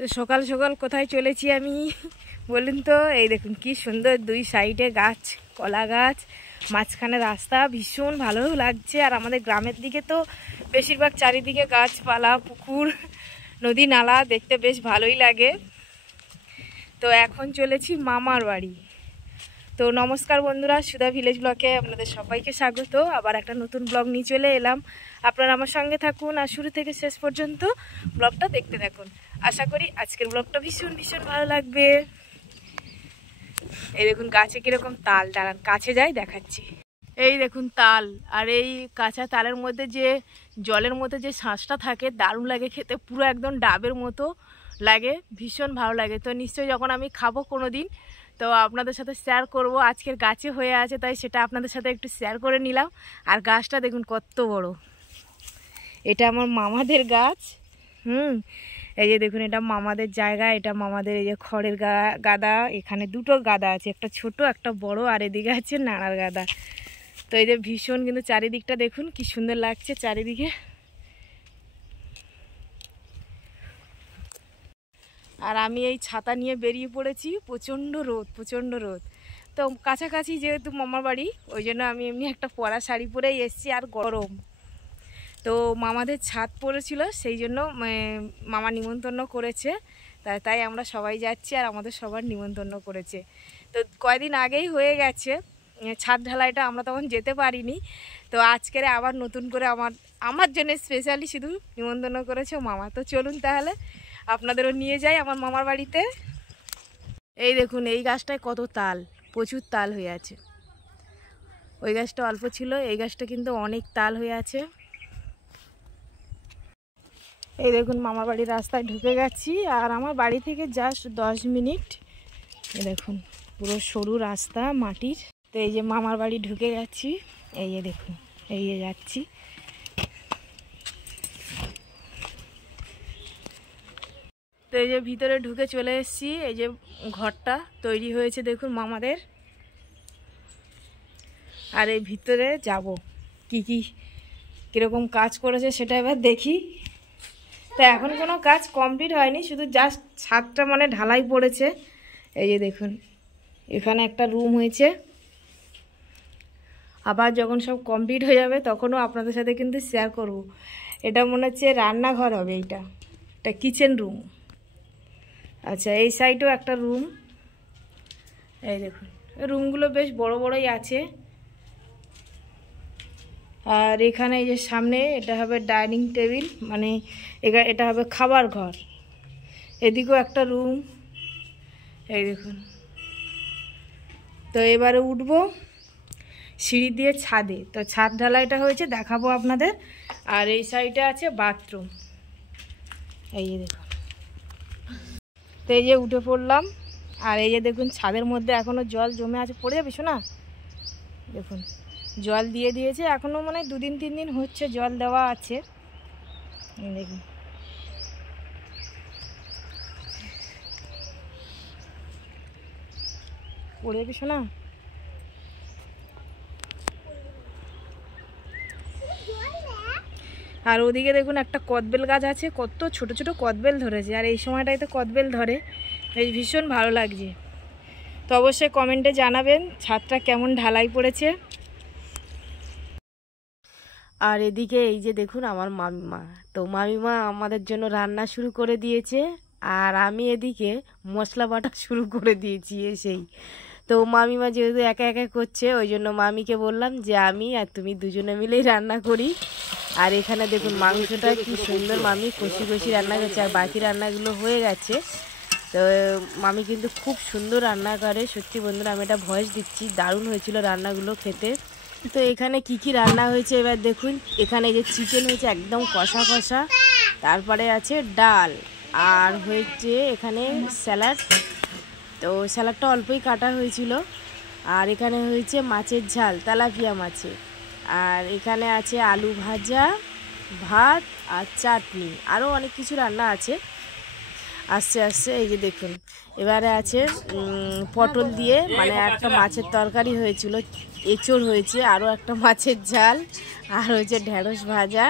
তো সকাল সকাল কোথায় চলেছি আমি বলুন তো? এই দেখুন কি সুন্দর দুই সাইডে গাছ, কলা গাছ, মাঝখানে রাস্তা, ভীষণ ভালো লাগছে। আর আমাদের গ্রামের দিকে তো বেশিরভাগ চারিদিকে গাছপালা, পুকুর, নদী নালা, দেখতে বেশ ভালোই লাগে। তো এখন চলেছি মামার বাড়ি। তো নমস্কার বন্ধুরা, সুধা ভিলেজ ব্লগে আপনাদের সবাইকে স্বাগত। আবার একটা নতুন ব্লগ নিয়ে চলে এলাম। আপনারা আমার সঙ্গে থাকুন আর শুরু থেকে শেষ পর্যন্ত ব্লগটা দেখতে থাকুন। আশা করি আজকের ব্লগটা ভীষণ ভীষণ ভালো লাগবে। এই দেখুন গাছে কিরকম তাল, দাঁড়ান কাছে যাই দেখাচ্ছি। এই দেখুন তাল, আর এই কাঁচা তালের মধ্যে যে জলের মধ্যে যে শাঁসটা থাকে দারুণ লাগে খেতে, পুরো একদম ডাবের মতো লাগে, ভীষণ ভালো লাগে। তো নিশ্চয়ই যখন আমি খাবো কোনো দিন তো আপনাদের সাথে শেয়ার করব। আজকের গাছে হয়ে আছে তাই সেটা আপনাদের সাথে একটু শেয়ার করে নিলাম। আর গাছটা দেখুন কত বড়, এটা আমার মামাদের গাছ। এই যে দেখুন এটা মামাদের জায়গা, এটা মামাদের এই যে খড়ের গাদা, এখানে দুটো গাদা আছে, একটা ছোট একটা বড়, আর এদিকে আছে নাড়ার গাদা। তো এই যে ভীষণ কিন্তু চারিদিকটা দেখুন কি সুন্দর লাগছে চারিদিকে। আর আমি এই ছাতা নিয়ে বেরিয়ে পড়েছি, প্রচণ্ড রোদ, প্রচণ্ড রোদ। তো কাছাকাছি যেহেতু মামার বাড়ি, ওই জন্য আমি এমনি একটা পরা শাড়ি পরেই এসেছি, আর গরম। তো মামাদের ছাদ পড়েছিল, সেই জন্য মামা নিমন্ত্রণ করেছে, তাই আমরা সবাই যাচ্ছি, আর আমাদের সবার নিমন্ত্রণ করেছে। তো কয়দিন আগেই হয়ে গেছে ছাদ ঢালাইটা, আমরা তখন যেতে পারিনি। তো আজকের আবার নতুন করে আমার জন্য স্পেশালি শুধু নিমন্ত্রণ করেছে মামা। তো চলুন তাহলে আপনাদেরও নিয়ে যাই আমার মামার বাড়িতে। এই দেখুন এই গাছটায় কত তাল, প্রচুর তাল হয়ে আছে। ওই গাছটা অল্প ছিল, এই গাছটা কিন্তু অনেক তাল হয়ে আছে। এই দেখুন মামার বাড়ির রাস্তায় ঢুকে গেছি, আর আমার বাড়ি থেকে জাস্ট 10 মিনিট। এই দেখুন পুরো সরু রাস্তা মাটির। তো এই যে মামার বাড়ি ঢুকে গেছি, এই যে দেখুন এই যে যাচ্ছি। তো এই যে ভিতরে ঢুকে চলে এসেছি, এই যে ঘরটা তৈরি হয়েছে দেখুন মামাদের। আর এই ভিতরে যাব কীরকম কাজ করেছে সেটা এবার দেখি। তো এখন কোনো কাজ কমপ্লিট হয়নি, শুধু জাস্ট ছাদটা মানে ঢালাই পড়েছে। এই যে দেখুন এখানে একটা রুম হয়েছে, আবার যখন সব কমপ্লিট হয়ে যাবে তখনও আপনাদের সাথে কিন্তু শেয়ার করব। এটা মনে হচ্ছে রান্নাঘর হবে, এটা কিচেন রুম। আচ্ছা এই সাইডেও একটা রুম। এই দেখুন রুমগুলো বেশ বড় বড়ই আছে। আর এখানে এই যে সামনে এটা হবে ডাইনিং টেবিল, মানে এটা হবে খাবার ঘর। এদিকেও একটা রুম, এই দেখুন। তো এবারে উঠবো সিঁড়ি দিয়ে ছাদে। তো ছাদ ঢালাইটা হয়েছে দেখাবো আপনাদের। আর এই সাইডে আছে বাথরুম, এই যে দেখুন। তো এই যে উঠে পড়লাম, আর এই যে দেখুন ছাদের মধ্যে এখনও জল জমে আছে, পড়ে যাবে শোনা। দেখুন জল দিয়ে দিয়েছে, এখনও মানে 2 দিন 3 দিন হচ্ছে জল দেওয়া আছে। দেখুন পড়ে যাবে শোনা। আর ওদিকে দেখুন একটা কদবেল গাছ আছে, কত ছোট ছোট কদবেল ধরেছে, আর এই সময়টায় তো কদবেল ধরে, বেশ ভীষণ ভালো লাগছে। তো অবশ্যই কমেন্টে জানাবেন ছাদটা কেমন ঢালাই পড়েছে। আর এদিকে এই যে দেখুন আমার মামিমা, তো মামিমা আমাদের জন্য রান্না শুরু করে দিয়েছে, আর আমি এদিকে মশলা বাটা শুরু করে দিয়েছি এসেই। তো মামিমা যেহেতু একা একা করছে, ওই জন্য মামিকে বললাম যে আমি আর তুমি দুজনে মিলেই রান্না করি। আর এখানে দেখুন মাংসটা কি সুন্দর মামি কষি কষি রান্না করছে, আর বাকি রান্নাগুলো হয়ে গেছে। তো মামি কিন্তু খুব সুন্দর রান্না করে, সত্যি বন্ধুরা আমি এটা ভয়েস দিচ্ছি, দারুণ হয়েছিল রান্নাগুলো খেতে। তো এখানে কি রান্না হয়েছে এবার দেখুন। এখানে যে চিকেন হয়েছে একদম কষা কষা, তারপরে আছে ডাল, আর হয়েছে এখানে স্যালাড। তো স্যালাডটা অল্পই কাটা হয়েছিল। আর এখানে হয়েছে মাছের ঝাল, তেলাপিয়া মাছে। আর এখানে আছে আলু ভাজা, ভাত আর চাটনি, আরও অনেক কিছু রান্না আছে। আস্তে আস্তে এই যে দেখুন এবারে আছে পটল দিয়ে মানে একটা মাছের তরকারি হয়েছিল, এঁচড় হয়েছে, আরও একটা মাছের ঝাল, আর হয়েছে ঢেঁড়স ভাজা।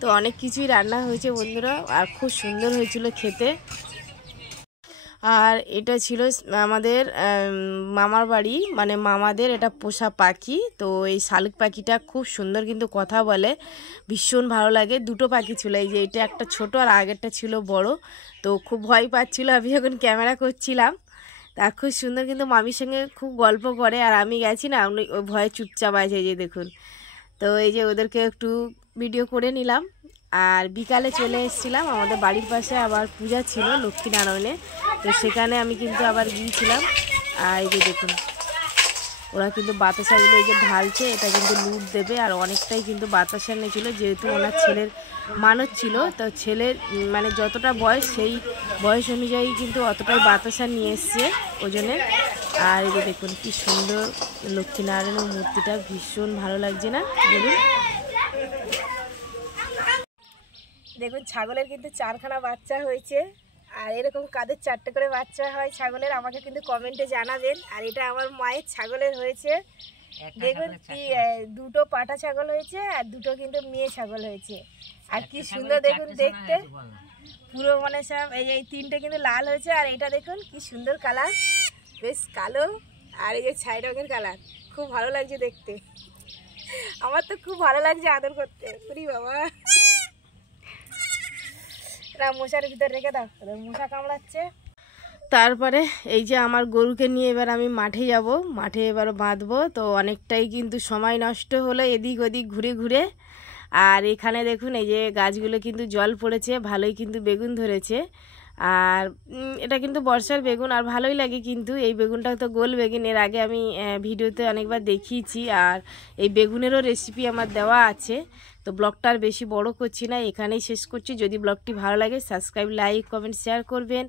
তো অনেক কিছুই রান্না হয়েছে বন্ধুরা, আর খুব সুন্দর হয়েছিল খেতে। আর এটা ছিল আমাদের মামার বাড়ি, মানে মামাদের এটা পোষা পাখি। তো এই শালিক পাখিটা খুব সুন্দর, কিন্তু কথা বলে, ভীষণ ভালো লাগে। দুটো পাখি ছিল, এই যে এটা একটা ছোট আর আগেরটা ছিল বড়। তো খুব ভয় পাচ্ছিল আমি যখন ক্যামেরা করছিলাম। তা খুব সুন্দর, কিন্তু মামির সঙ্গে খুব গল্প করে, আর আমি গেছি না, ওই ভয়ে চুপচাপ আছে। এই যে দেখুন, তো এই যে ওদেরকে একটু ভিডিও করে নিলাম। আর বিকালে চলে এসেছিলাম, আমাদের বাড়ির পাশে আবার পূজা ছিল লক্ষ্মীনারায়ণে, তো সেখানে আমি কিন্তু আবার গিয়েছিলাম। আর এই যে দেখুন, ওরা কিন্তু বাতাসাগুলো এই যে ঢালছে, এটা কিন্তু লুট দেবে। আর অনেকটাই কিন্তু বাতাসা নিয়েছিল, যেহেতু ওনার ছেলের মানত ছিল, তো ছেলের মানে যতটা বয়স সেই বয়স অনুযায়ী কিন্তু অতটাই বাতাসা নিয়ে এসছে ওজনে। আর এই যে দেখুন কি সুন্দর লক্ষ্মীনারায়ণের মূর্তিটা, ভীষণ ভালো লাগছে না বলুন? দেখুন ছাগলের কিন্তু 4খানা বাচ্চা হয়েছে। আর এরকম কাদের 4টে করে বাচ্চা হয় ছাগলের, আমাকে কিন্তু কমেন্টে জানাবেন। আর এটা আমার মায়ের ছাগলের হয়েছে। দেখুন কি দুটো পাটা ছাগল হয়েছে, আর দুটো কিন্তু মেয়ে ছাগল হয়েছে। আর কি সুন্দর দেখুন দেখতে, পুরো মানে সব এই 3টে কিন্তু লাল হয়েছে। আর এটা দেখুন কি সুন্দর কালার, বেশ কালো, আর এই যে ছাই রঙের কালার, খুব ভালো লাগছে দেখতে। আমার তো খুব ভালো লাগছে আদর করতে। পুরি বাবা, মশার ভিতরে রেখে দাও, মশা কামড়াচ্ছে। তারপরে এই যে আমার গরুকে নিয়ে এবার আমি মাঠে যাব, মাঠে এবার বাঁধবো। তো অনেকটাই কিন্তু সময় নষ্ট হলো এদিক ওদিক ঘুরে ঘুরে। আর এখানে দেখুন এই যে গাছগুলো কিন্তু জল পড়েছে, ভালোই কিন্তু বেগুন ধরেছে। আর এটা কিন্তু বর্ষার বেগুন, আর ভালোই লাগে কিন্তু। এই বেগুনটা তো গোল বেগুন, এর আগে আমি ভিডিওতে অনেকবার দেখিয়েছি। আর এই বেগুনেরও রেসিপি আমার দেওয়া আছে। তো ব্লগটা আর বেশি বড় করছি না, এখানেই শেষ করছি। যদি ব্লগটি ভালো লাগে সাবস্ক্রাইব, লাইক, কমেন্ট, শেয়ার করবেন।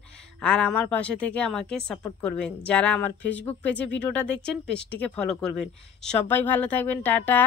আর আমার পাশে থেকে আমাকে সাপোর্ট করবেন। যারা আমার ফেসবুক পেজে ভিডিওটা দেখছেন পেজটিকে ফলো করবেন। সবাই ভালো থাকবেন, টাটা।